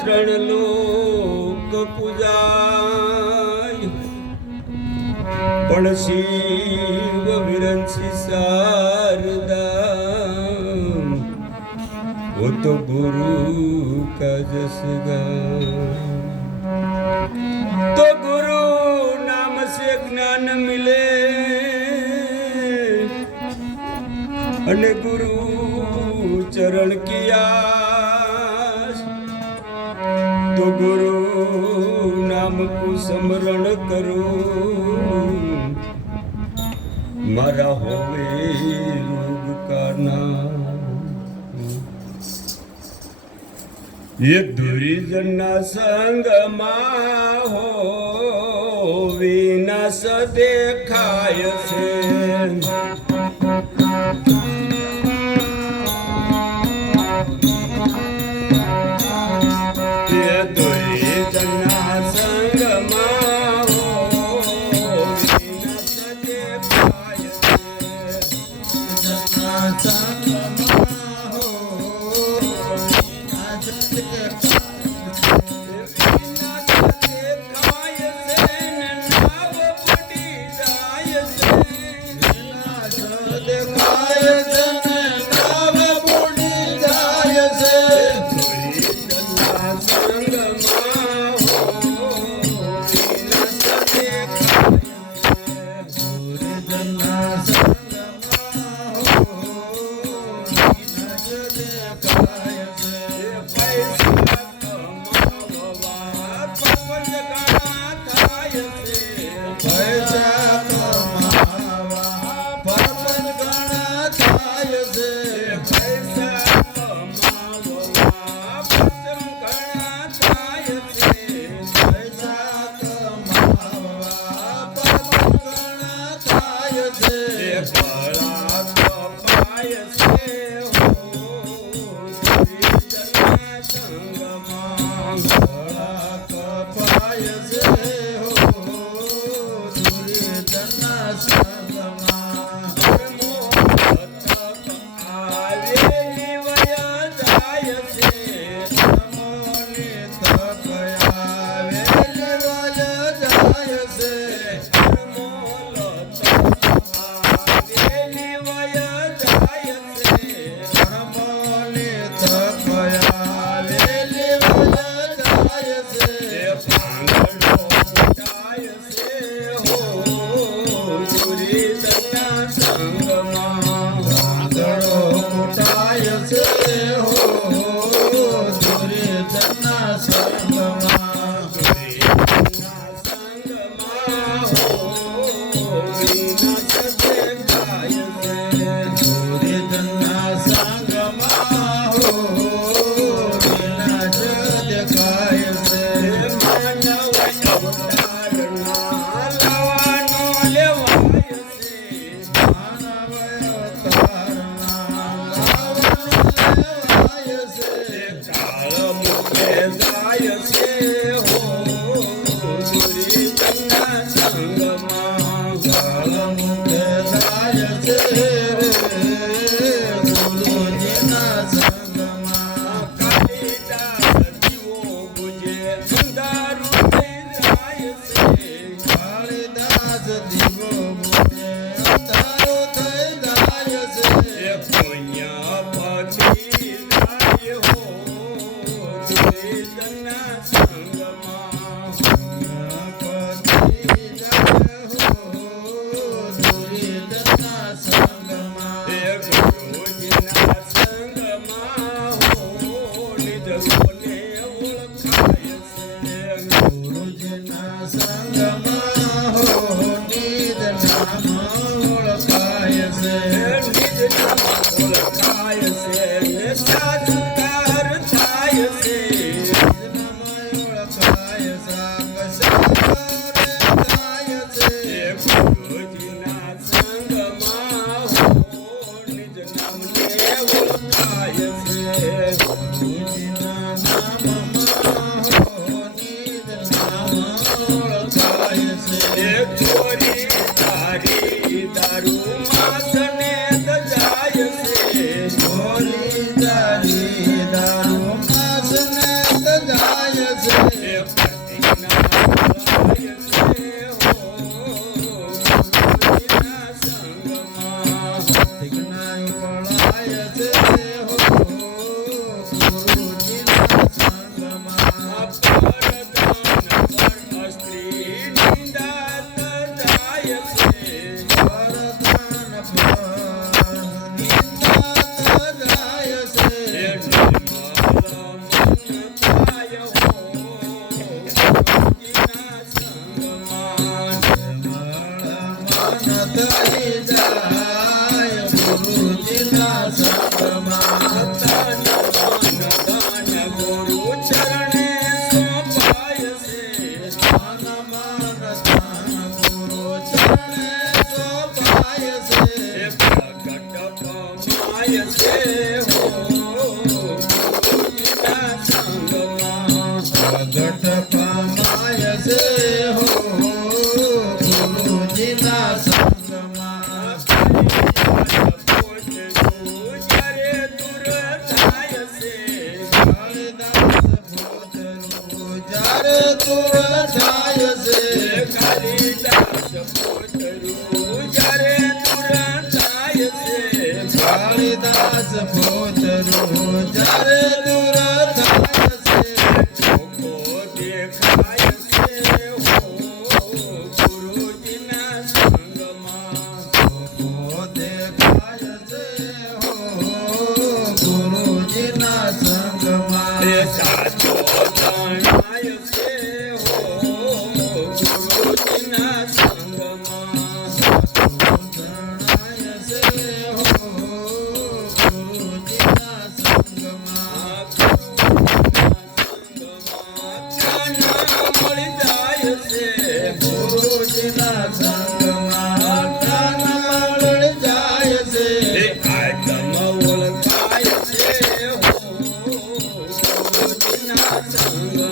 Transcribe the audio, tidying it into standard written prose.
ત્રણ લોક પૂજાય પણ શિવ વિરંસી શારદા वो तो गुरु का जस तो गुरु नाम से ज्ञान मिले अने गुरु चरण किया तो गुरु नाम को स्मरण करो मारा होवे रोग का नाम ये दुर्जन संगમાં हो વિનાશ દેખાય છે ये दुर्जन संगમાં हो વિનાશ દેખાય છે દારૂ માસને હો ગુરુજીના સંગમાં જ્ઞાન વળાય છે હો ગુરુજીના સંગમાં પરદાન પર સ્ત્રી નિંદા જાય છે પરદાન પર નિંદા જાય છે મન થઈ જાય ગુરુજીના સંગમાં મન મન ધન ગુરુ ચરણે શોભાય છે પ્રગટ પામાય છે હો ગુરુજીના સંગમાં કાળીદાસ ભોજરું જ્યારે તુર થાય છે કાળીદાસ ભોજરું જ્યારે તુર થાય છે ઓ દેખાય છે હો ગુરુજીના સંગમાં સાચો જણાય છે હો ગુરુજીના સંગમાં જણાય છે હો ગુરુજીના સંગમાં મળી જાય છે ગુરુજીના સંગમાં જ્ઞાન મળી જાય છે આત્મ ઓળખાય છે હો ગુરુજીના સંગમાં